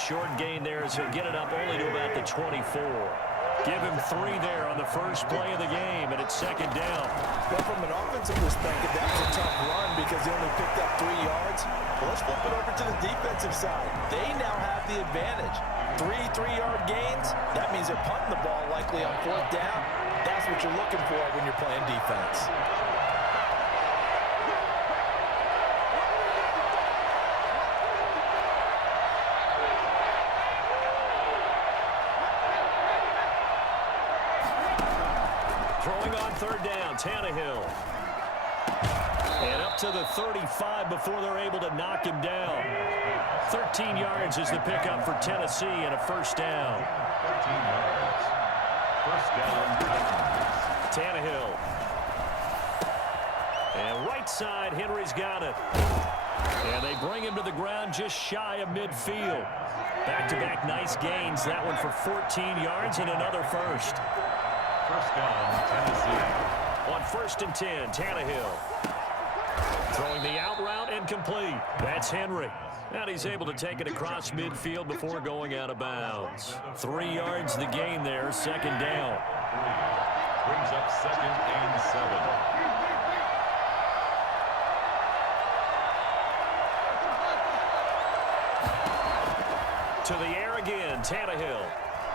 short gain there as he'll get it up only to about the 24. Give him 3 there on the first play of the game, and it's second down. Well, from an offensive perspective, that was a tough run because he only picked up 3 yards. Well, let's flip it over to the defensive side. They now have the advantage. 3 3-yard gains, that means they're punting the ball likely on 4th down. That's what you're looking for when you're playing defense. Throwing on 3rd down, Tannehill. And up to the 35 before they're able to knock him down. 13 yards is the pickup for Tennessee and a first down. 13 yards. First down. Tannehill. And right side, Henry's got it. And they bring him to the ground just shy of midfield. Back-to-back nice gains. That one for 14 yards and another first. First down, Tennessee. On 1st and 10, Tannehill. Throwing the out route incomplete. That's Henry. And he's able to take it across midfield before going out of bounds. 3 yards the gain there, second down. 3. Brings up 2nd and 7. To the air again, Tannehill.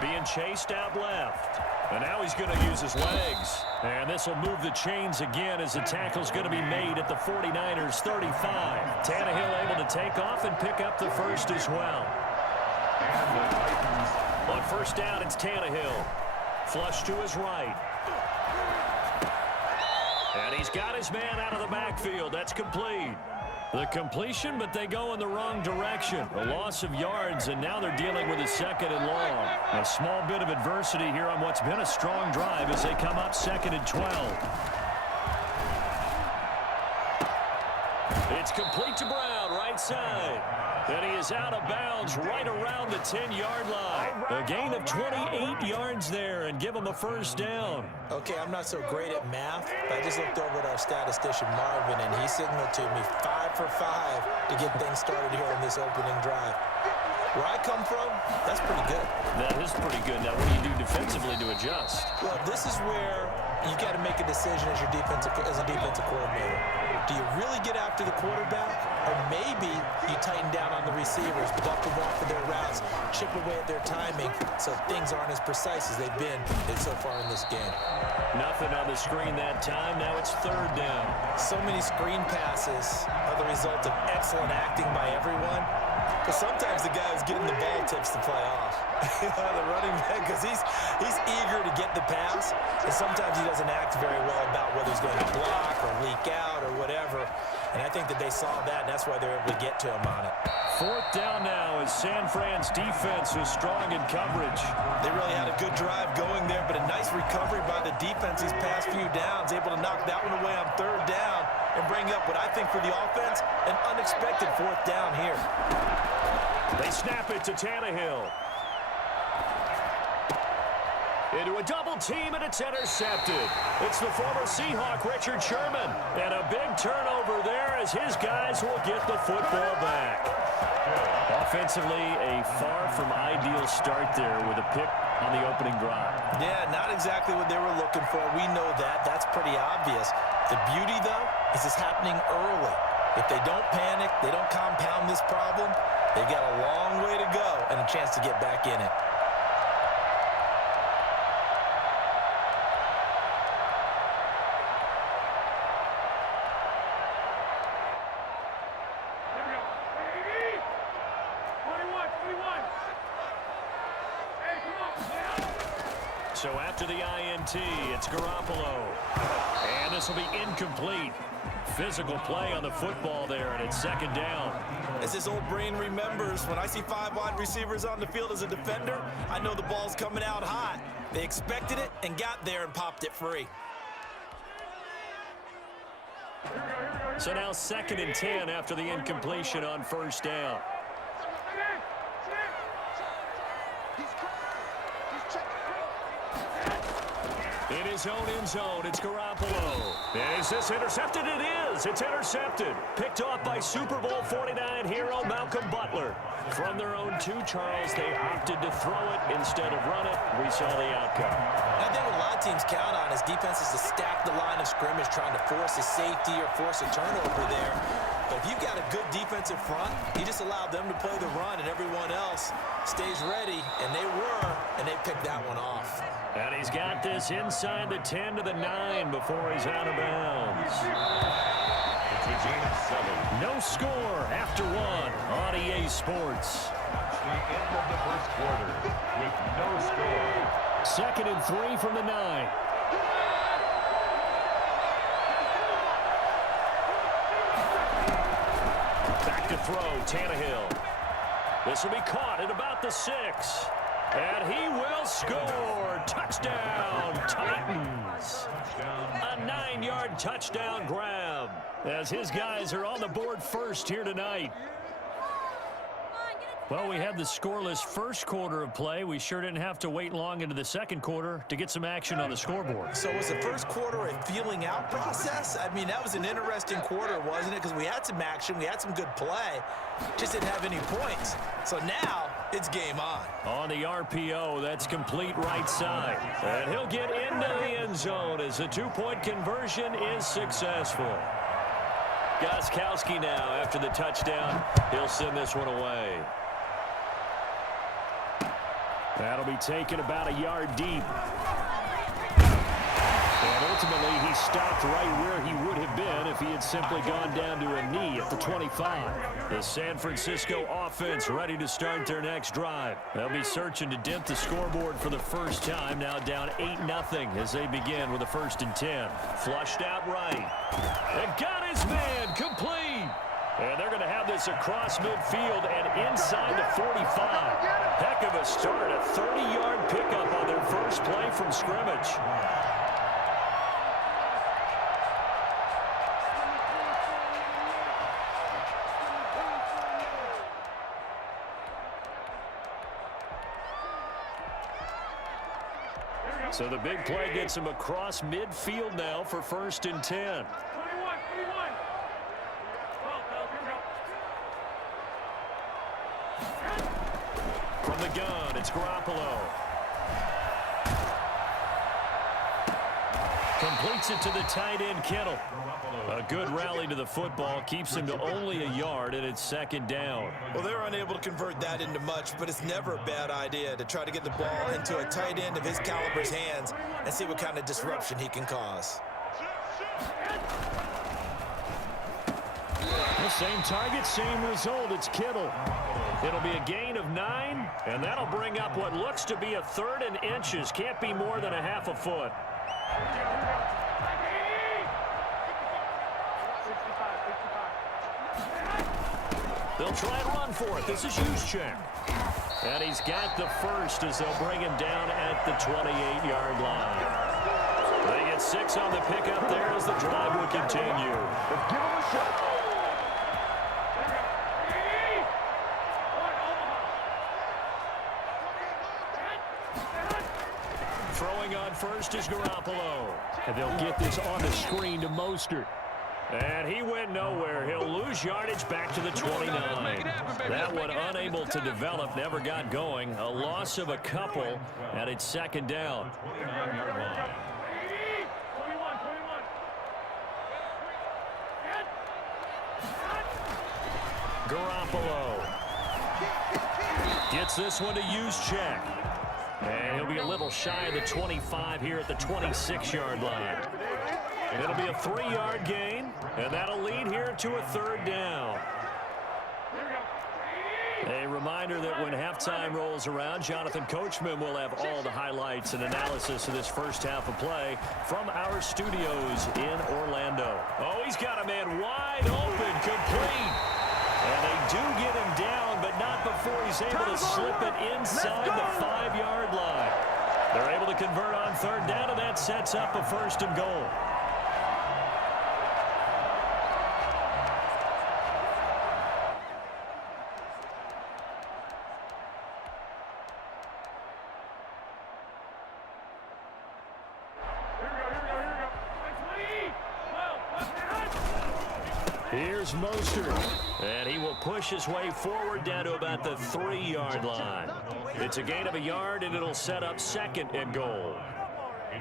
Being chased out left. And now he's going to use his legs. And this will move the chains again as the tackle's going to be made at the 49ers' 35. Tannehill able to take off and pick up the first as well. And the Titans. On 1st down, it's Tannehill. Flush to his right. And he's got his man out of the backfield. That's complete. The completion, but they go in the wrong direction. A loss of yards, and now they're dealing with a 2nd and long. A small bit of adversity here on what's been a strong drive as they come up 2nd and 12. It's complete to Brown, right side. And he is out of bounds right around the 10-yard line. A gain of 28 yards there and give him a first down. Okay, I'm not so great at math, but I just looked over at our statistician, Marvin, and he signaled to me 5 for 5 to get things started here in this opening drive. Where I come from, that's pretty good. That is pretty good. Now, what do you do defensively to adjust? Well, this is where you got to make a decision as a defensive coordinator. Do you really get after the quarterback, or maybe you tighten down on the receivers, buck them off of their routes, chip away at their timing so things aren't as precise as they've been so far in this game? Nothing on the screen that time. Now it's 3rd down. So many screen passes are the result of excellent acting by everyone. But sometimes the guy who's getting the ball tips the play off. The running back, because he's eager to get the pass, and sometimes he doesn't act very well about whether he's going to block or leak out or whatever. And I think that they saw that, and that's why they're able to get to him on it. 4th down now as San Fran's defense was strong in coverage. They really had a good drive going there, but a nice recovery by the defense these past few downs, able to knock that one away on 3rd down and bring up what I think for the offense, an unexpected 4th down here. They snap it to Tannehill. Into a double team, and it's intercepted. It's the former Seahawk, Richard Sherman. And a big turnover there as his guys will get the football back. Offensively, a far from ideal start there with a pick on the opening drive. Yeah, not exactly what they were looking for. We know that. That's pretty obvious. The beauty, though, is it's happening early. If they don't panic, they don't compound this problem, they've got a long way to go and a chance to get back in it. So after the INT, it's Garoppolo. And this will be incomplete. Physical play on the football there, and it's 2nd down. As his old brain remembers, when I see 5 wide receivers on the field as a defender, I know the ball's coming out hot. They expected it and got there and popped it free. So now 2nd and 10 after the incompletion on 1st down. It his own end zone. It's Garoppolo. Is this intercepted? It is. It's intercepted. Picked off by Super Bowl 49 hero Malcolm Butler. From their own 2, Charles, they opted to throw it instead of run it. We saw the outcome. I think what a lot of teams count on is defenses to stack the line of scrimmage, trying to force a safety or force a turnover there. But if you've got a good defensive front, you just allow them to play the run, and everyone else stays ready, and they picked that one off. And he's got this inside the 10 to the 9 before he's out of bounds. It's a gain of 7. No score after 1 on EA Sports. The end of the first quarter with no score. 2nd and 3 from the 9. Back to throw, Tannehill. This will be caught at about the 6. And he will score. Touchdown, Titans. A 9-yard touchdown grab as his guys are on the board first here tonight. Well, we had the scoreless first quarter of play. We sure didn't have to wait long into the second quarter to get some action on the scoreboard. So was the first quarter a feeling out process? I mean, that was an interesting quarter, wasn't it? Because we had some action, we had some good play, just didn't have any points. So now it's game on. On the RPO, that's complete right side. And he'll get into the end zone as the 2-point conversion is successful. Gostkowski now after the touchdown. He'll send this one away. That'll be taken about a yard deep. And ultimately, he stopped right where he would have been if he had simply gone down to a knee at the 25. The San Francisco offense ready to start their next drive. They'll be searching to dent the scoreboard for the first time, now down 8-0 as they begin with a 1st and 10. Flushed out right. And got his man complete. And they're going to have this across midfield and inside the 45. Heck of a start, a 30-yard pickup on their first play from scrimmage. So the big play gets him across midfield now for 1st and 10. From the gun, it's Garoppolo. Completes it to the tight end, Kittle. A good rally to the football keeps him to only a yard, and it's 2nd down. Well, they were unable to convert that into much, but it's never a bad idea to try to get the ball into a tight end of his caliber's hands and see what kind of disruption he can cause. The same target, same result. It's Kittle. It'll be a gain of 9, and that'll bring up what looks to be a 3rd and inches. Can't be more than a half a foot. They'll try and run for it. This is Juszczyk. And he's got the first as they'll bring him down at the 28-yard line. They get 6 on the pickup there as the drive will continue. Let's give him a shot. Throwing on first is Garoppolo. And they'll get this on the screen to Mostert. And he went nowhere. He'll lose yardage back to the 29. That one unable to develop, never got going. A loss of a couple, and it's 2nd down. Garoppolo gets this one to Juszczyk. And he'll be a little shy of the 25 here at the 26-yard line. It'll be a 3-yard gain, and that'll lead here to a 3rd down. A reminder that when halftime rolls around, Jonathan Coachman will have all the highlights and analysis of this first half of play from our studios in Orlando. Oh, he's got a man wide open, complete. And they do get him down, but not before he's able to slip it inside the 5-yard line. They're able to convert on 3rd down, and that sets up a 1st and goal. Here's Mostert, and he will push his way forward down to about the 3-yard line. It's a gain of a yard, and it'll set up 2nd and goal.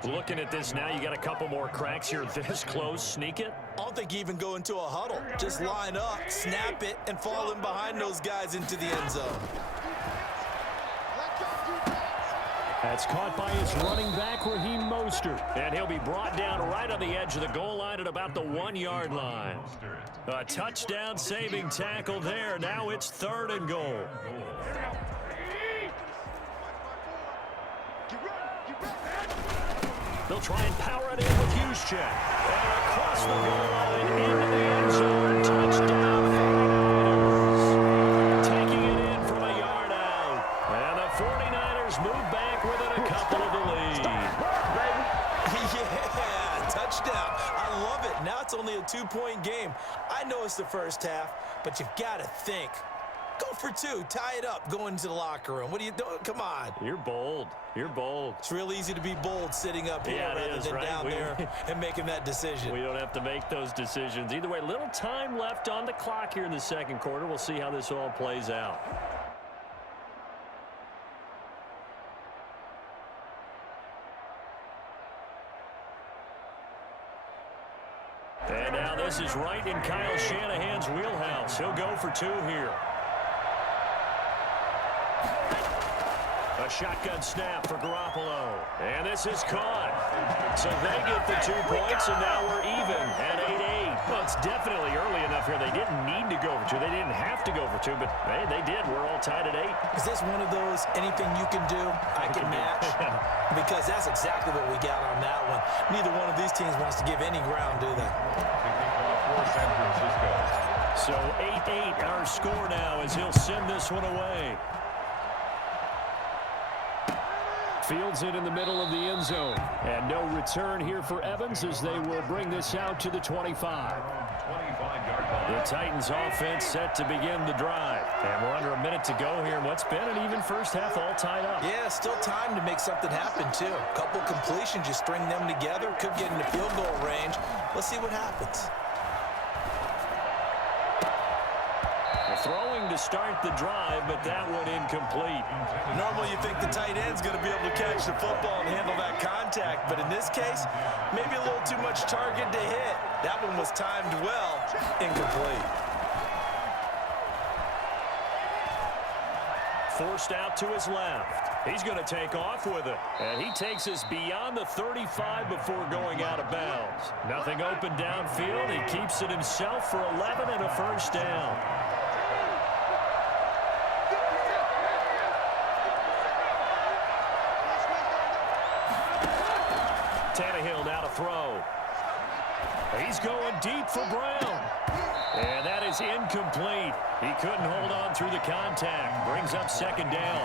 Looking at this now, you got a couple more cracks here this close. Sneak it. I don't think you even go into a huddle. Just line up, snap it, and fall in behind those guys into the end zone. That's caught by his running back, Raheem Mostert. And he'll be brought down right on the edge of the goal line at about the 1-yard line. A touchdown-saving tackle there. Now it's 3rd and goal. They'll try and power it in with Juszczyk. And across the goal line into the end zone. Touchdown. Taking it in from a yard out. And the 49ers move back within a couple of the lead. Yeah, touchdown. I love it. Now it's only a 2-point game. I know it's the first half, but you've got to think. Go for 2. Tie it up. Go into the locker room. What are you doing? Come on. You're bold. You're bold. It's real easy to be bold sitting up here rather than down there and making that decision. We don't have to make those decisions. Either way, little time left on the clock here in the 2nd quarter. We'll see how this all plays out. And now this is right in Kyle Shanahan's wheelhouse. He'll go for 2 here. A shotgun snap for Garoppolo. And this is caught. So they get the 2 points, and now we're even at 8-8. Well, it's definitely early enough here. They didn't need to go for 2. They didn't have to go for 2, but hey, they did. We're all tied at 8. Is this one of those anything you can do, I can match? Because that's exactly what we got on that one. Neither one of these teams wants to give any ground, do they? So 8-8 our score now as he'll send this one away. Fields it in the middle of the end zone. And no return here for Evans as they will bring this out to the 25. The Titans offense set to begin the drive. And we're under a minute to go here. What's been an even first half all tied up. Yeah, still time to make something happen, too. A couple completions, you string them together. Could get into field goal range. Let's see what happens. Throwing to start the drive, but that one incomplete. Normally you think the tight end's going to be able to catch the football and handle that contact, but in this case, maybe a little too much target to hit. That one was timed well, incomplete. Forced out to his left. He's going to take off with it. And he takes us beyond the 35 before going out of bounds. Nothing open downfield. He keeps it himself for 11 and a first down. Tannehill now to throw. He's going deep for Brown. And that is incomplete. He couldn't hold on through the contact. Brings up 2nd down.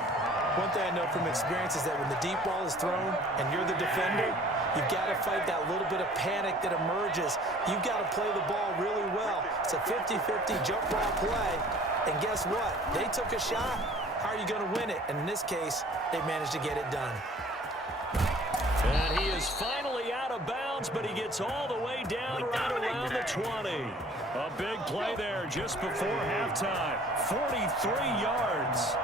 One thing I know from experience is that when the deep ball is thrown and you're the defender, you've got to fight that little bit of panic that emerges. You've got to play the ball really well. It's a 50-50 jump ball play. And guess what? They took a shot. How are you going to win it? And in this case, they managed to get it done. And he is finally out of bounds, but he gets all the way down right around the 20. A big play there just before halftime. 43 yards.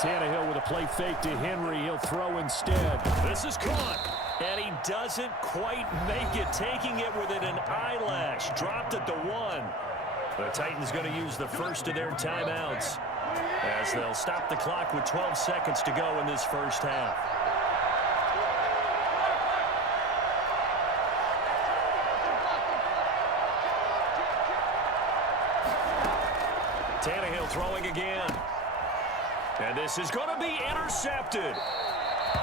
Tannehill with a play fake to Henry. He'll throw instead. This is caught. And he doesn't quite make it, taking it within an eyelash. Dropped at the 1. The Titans going to use the first of their timeouts as they'll stop the clock with 12 seconds to go in this first half. Tannehill throwing again. And this is going to be intercepted.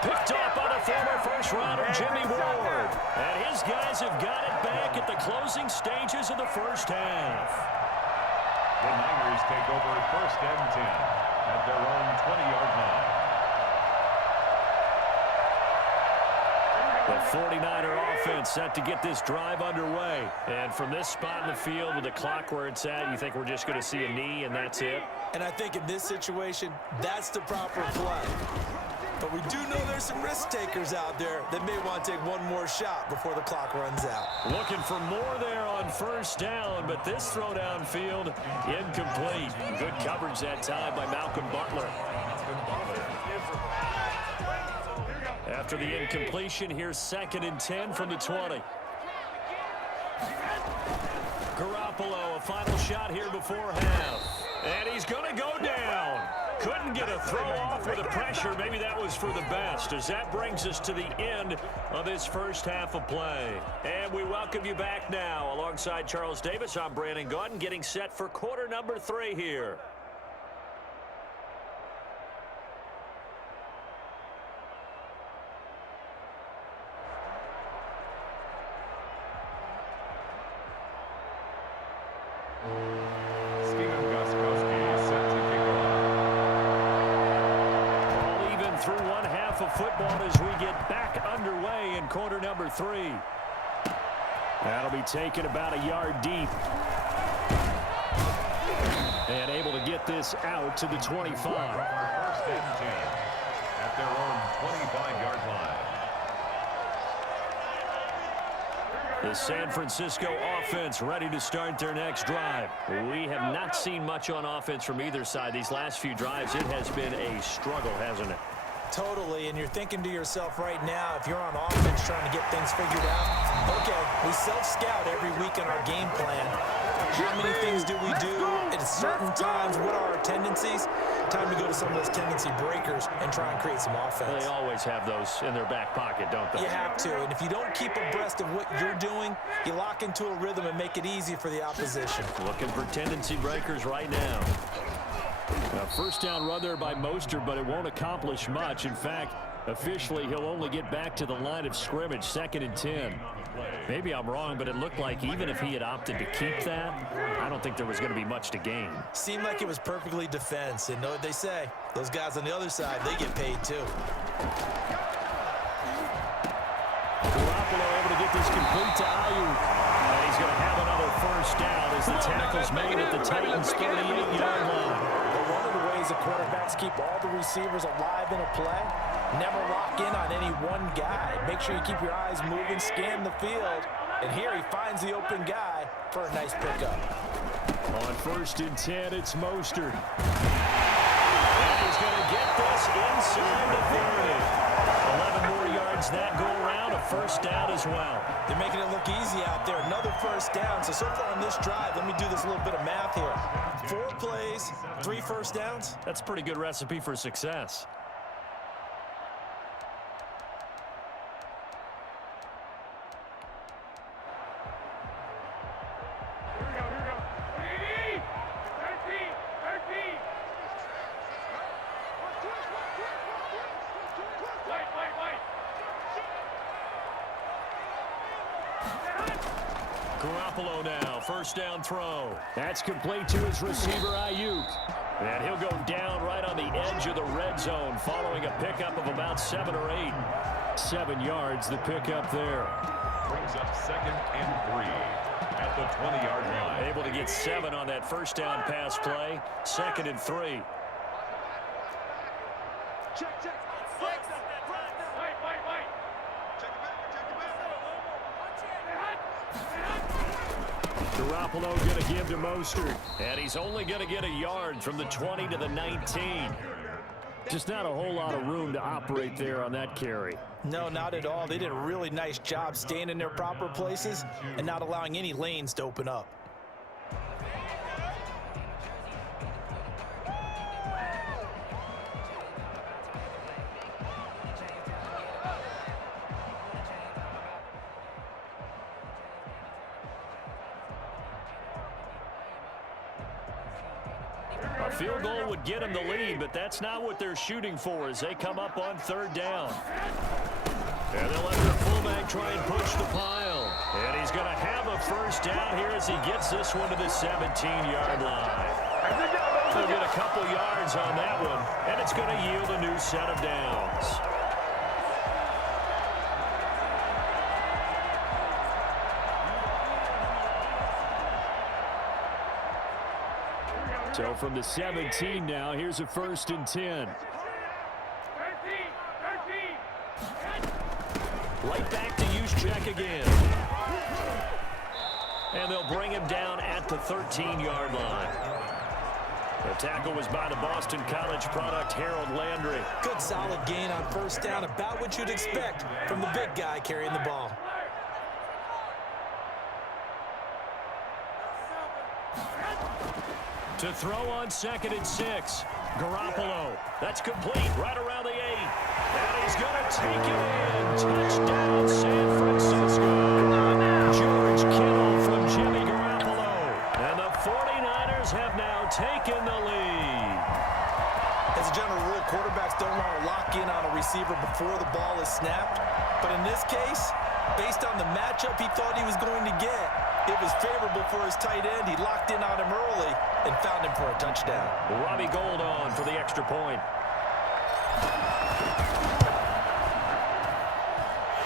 Picked up by the former first-rounder Jimmy Ward. And his guys have got it back at the closing stages of the first half. The Niners take over 1st and 10 at their own 20-yard line. The 49er offense set to get this drive underway. And from this spot in the field with the clock where it's at, you think we're just going to see a knee and that's it? And I think in this situation, that's the proper play. But we do know there's some risk takers out there that may want to take one more shot before the clock runs out. Looking for more there on first down, but this throw downfield incomplete. Good coverage that time by Malcolm Butler. After the incompletion, here's 2nd and 10 from the 20. Garoppolo, a final shot here before half. And he's going to go down. Couldn't get a throw off with the pressure. Maybe that was for the best, as that brings us to the end of this first half of play. And we welcome you back now. Alongside Charles Davis, I'm Brandon Gaudin, getting set for quarter number 3 here. Football as we get back underway in quarter number 3. That'll be taken about a yard deep. And able to get this out to the 25. First and 10 at their own 25-yard line. The San Francisco offense ready to start their next drive. We have not seen much on offense from either side. These last few drives, it has been a struggle, hasn't it? Totally, and you're thinking to yourself right now, if you're on offense trying to get things figured out, okay, we self-scout every week in our game plan. How many things do we do at certain times? What are our tendencies? Time to go to some of those tendency breakers and try and create some offense. They always have those in their back pocket, don't they? You have to, and if you don't keep abreast of what you're doing, you lock into a rhythm and make it easy for the opposition. Looking for tendency breakers right now. A first down run there by Mostert, but it won't accomplish much. In fact, officially, he'll only get back to the line of scrimmage, 2nd and 10. Maybe I'm wrong, but it looked like even if he had opted to keep that, I don't think there was going to be much to gain. Seemed like it was perfectly defense, and know what they say. Those guys on the other side, they get paid too. Garoppolo able to get this complete to Ayuk. And he's going to have another first down as the tackle's made at the Titans' 38-yard line. One of the ways the quarterbacks keep all the receivers alive in a play, never lock in on any one guy. Make sure you keep your eyes moving, scan the field, and here he finds the open guy for a nice pickup. On 1st and 10, it's Mostert. And he's going to get this inside the 30. 11 more yards that go around, a first down as well. They're making it look easy out there. Another first down. So far on this drive, let me do this little bit of math here. 4 plays, 3 first downs. That's a pretty good recipe for success. Garoppolo now, first down throw. That's complete to his receiver, Ayuk. And he'll go down right on the edge of the red zone following a pickup of about 7 or 8. 7 yards, the pickup there. Brings up 2nd and 3 at the 20-yard line. Able to get 7 on that first down pass play. 2nd and 3. Check. Garoppolo going to give to Mostert. And he's only going to get a yard from the 20 to the 19. Just not a whole lot of room to operate there on that carry. No, not at all. They did a really nice job staying in their proper places and not allowing any lanes to open up. A field goal would get them the lead, but that's not what they're shooting for as they come up on 3rd down. And they'll let their fullback try and push the pile. And he's going to have a first down here as he gets this one to the 17-yard line. They'll get a couple yards on that one, and it's going to yield a new set of downs. So from the 17 now, here's a 1st and 10. Right back to use check again. And they'll bring him down at the 13-yard line. The tackle was by the Boston College product, Harold Landry. Good solid gain on first down, about what you'd expect from the big guy carrying the ball. To throw on 2nd and 6. Garoppolo. That's complete right around the 8. And he's going to take it in. Touchdown, San Francisco. George Kittle from Jimmy Garoppolo. And the 49ers have now taken the lead. As a general rule, quarterbacks don't want to lock in on a receiver before the ball is snapped. But in this case, based on the matchup he thought he was going to get, it was favorable for his tight end. He locked in on him early and found him for a touchdown. Robbie Gould on for the extra point.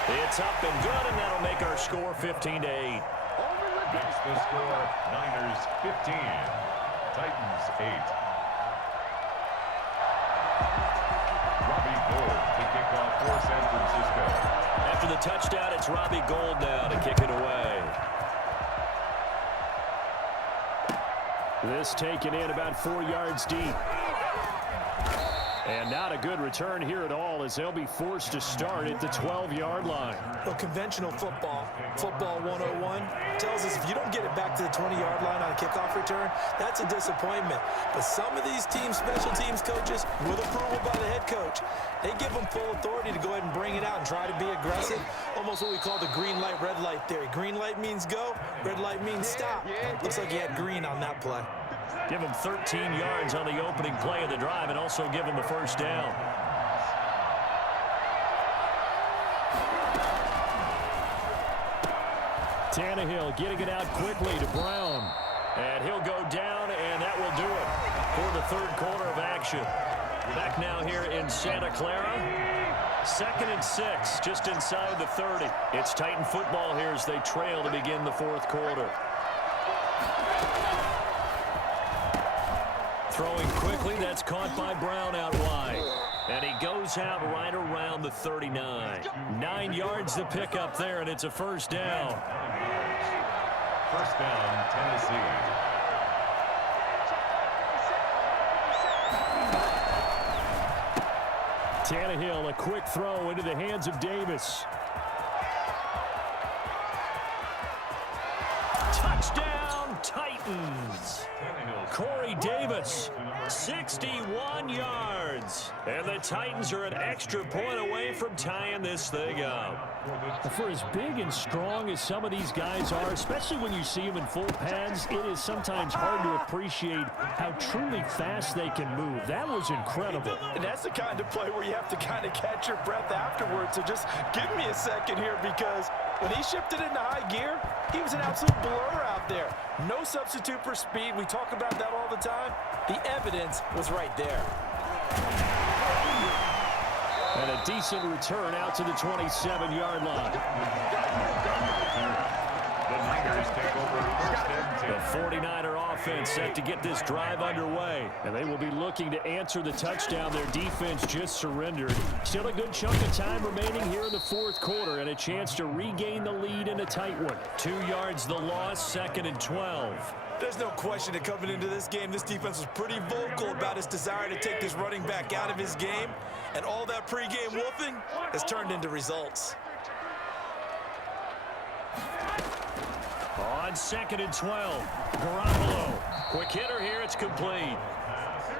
It's up and good, and that'll make our score 15-8. That's the score. Niners 15. Titans 8. Robbie Gould to kick off for San Francisco. After the touchdown, it's Robbie Gould now to kick it away. This taken in about 4 yards deep. And not a good return here at all, as they'll be forced to start at the 12-yard line. Well, conventional football 101, tells us if you don't get it back to the 20-yard line on a kickoff return, that's a disappointment. But some of these teams, special teams coaches, with approval by the head coach, they give them full authority to go ahead and bring it out and try to be aggressive. Almost what we call the green light, red light theory. Green light means go, red light means stop. Looks like he had green on that play. Give him 13 yards on the opening play of the drive and also give him the first down. Tannehill getting it out quickly to Brown. And he'll go down, and that will do it for the third quarter of action. Back now here in Santa Clara. 2nd and 6, just inside the 30. It's Titan football here as they trail to begin the fourth quarter. Throwing quickly, that's caught by Brown out wide. And he goes out right around the 39. 9 yards to pick up there, and it's a first down. First down, Tennessee. Tannehill, a quick throw into the hands of Davis. Touchdown, Titans. Corey Davis, 61 yards. And the Titans are an extra point away from tying this thing up. For as big and strong as some of these guys are, especially when you see them in full pads, it is sometimes hard to appreciate how truly fast they can move. That was incredible. And that's the kind of play where you have to kind of catch your breath afterwards. So just give me a second here, because when he shifted into high gear, he was an absolute blur out there. No substitute for speed. We talk about that all the time. The evidence was right there. And a decent return out to the 27-yard line. The Niners take over first and 10. The 49er offense set to get this drive underway. And they will be looking to answer the touchdown their defense just surrendered. Still a good chunk of time remaining here in the fourth quarter, and a chance to regain the lead in a tight one. 2 yards the loss, 2nd and 12. There's no question that coming into this game, this defense was pretty vocal about its desire to take this running back out of his game. And all that pregame wolfing has turned into results. On 2nd and 12, Garoppolo. Quick hitter here, it's complete.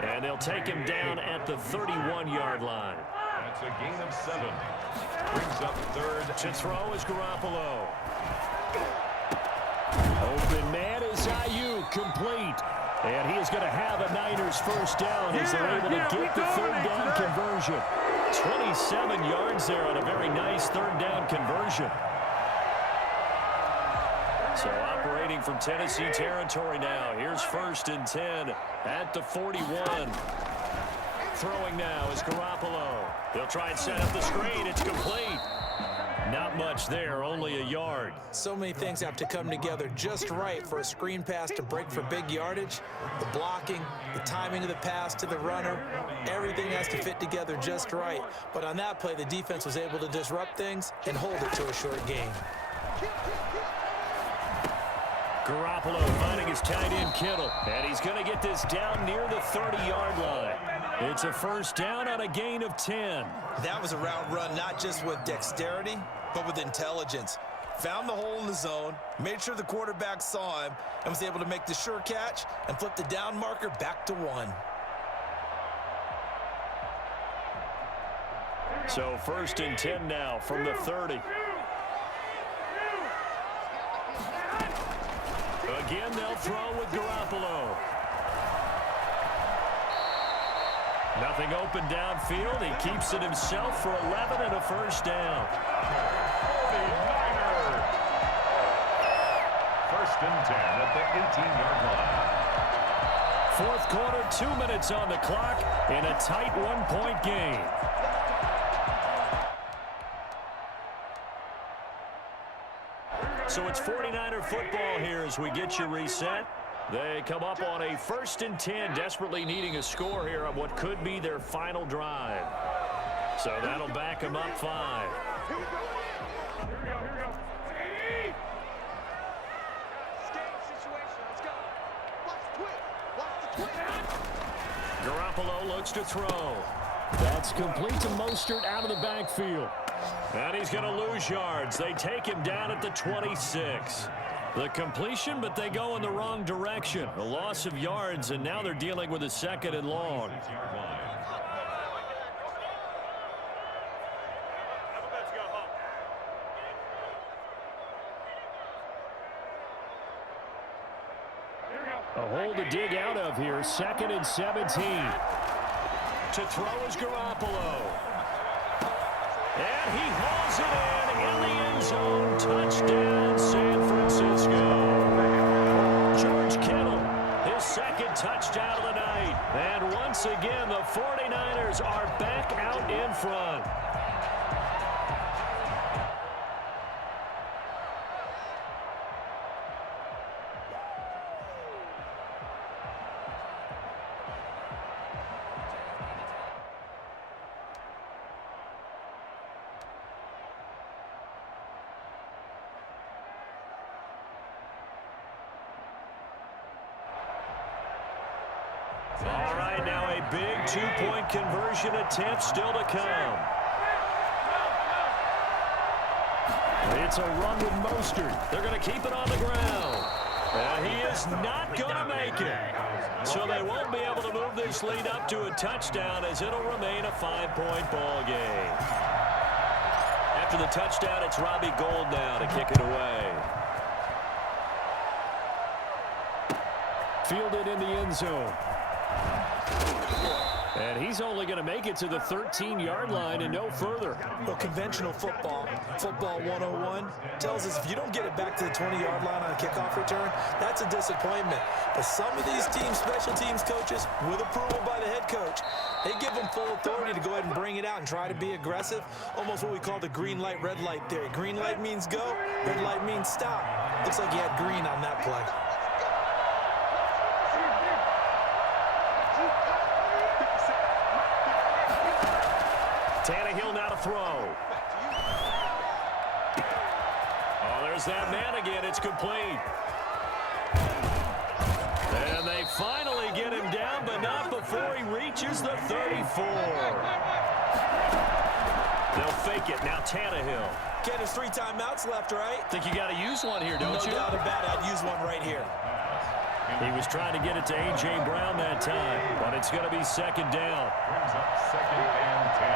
And they'll take him down at the 31-yard line. That's a gain of 7. Brings up third. To throw is Garoppolo. Open man is Ayuk, complete. And he is going to have a Niners first down as they're able to get the third down conversion. 27 yards there on a very nice third down conversion. So operating from Tennessee territory now. Here's 1st and 10 at the 41. Throwing now is Garoppolo. He'll try and set up the screen. It's complete. Not much there, only a yard. So many things have to come together just right for a screen pass to break for big yardage. The blocking, the timing of the pass to the runner, everything has to fit together just right. But on that play, the defense was able to disrupt things and hold it to a short gain. Garoppolo finding his tight end Kittle, and he's going to get this down near the 30-yard line. It's a first down on a gain of 10. That was a route run not just with dexterity, but with intelligence. Found the hole in the zone, made sure the quarterback saw him, and was able to make the sure catch and flip the down marker back to 1. So first and 10 now from the 30. Again, they'll throw with Garoppolo. Nothing open downfield. He keeps it himself for 11 and a first down. 49ers. First and 10 at the 18-yard line. Fourth quarter, 2 minutes on the clock in a tight one-point game. So it's 49er football here as we get you reset. They come up on a first and 10, desperately needing a score here on what could be their final drive. So that'll back them up 5. Here we go. Escape situation. Let's go. Watch the twist. Garoppolo looks to throw. That's complete to Mostert out of the backfield. And he's going to lose yards. They take him down at the 26. The completion, but they go in the wrong direction. A loss of yards, and now they're dealing with a second and long. A hole to dig out of here. Second and 17. To throw is Garoppolo. And he hauls it in the end zone. Touchdown, San Francisco. George Kittle, his second touchdown of the night. And once again, the 49ers are back out in front. All right, now a big two-point conversion attempt still to come. It's a run with Mostert. They're going to keep it on the ground. And he is not going to make it. So they won't be able to move this lead up to a touchdown as it'll remain a 5-point ball game. After the touchdown, it's Robbie Gould now to kick it away. Fielded in the end zone. And he's only going to make it to the 13-yard line and no further. Well, conventional football 101, tells us if you don't get it back to the 20-yard line on a kickoff return, that's a disappointment. But some of these teams, special teams coaches, with approval by the head coach, they give them full authority to go ahead and bring it out and try to be aggressive, almost what we call the green light, red light theory. Green light means go, red light means stop. Looks like he had green on that play. Tannehill now to throw. Oh, there's that man again. It's complete. And they finally get him down, but not before he reaches the 34. They'll fake it. Now Tannehill. Ken, there's 3 timeouts left, right? Think you got to use one here, don't you? No doubt about it. I'd use one right here. He was trying to get it to A.J. Brown that time, but it's going to be second down. Brings up second and 10.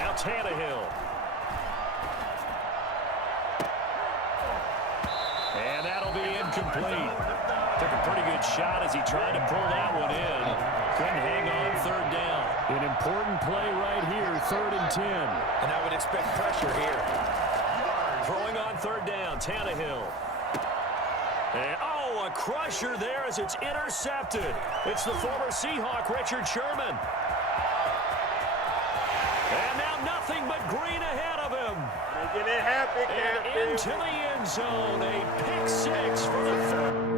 Now Tannehill. And that'll be incomplete. Took a pretty good shot as he tried to pull that one in. Couldn't hang on third down. An important play right here, 3rd and 10. And I would expect pressure here. Throwing on third down, Tannehill. And, oh, Oh, a crusher there as it's intercepted. It's the former Seahawk, Richard Sherman. And now nothing but green ahead of him. Making it happy, And into the end zone. A pick six for the third.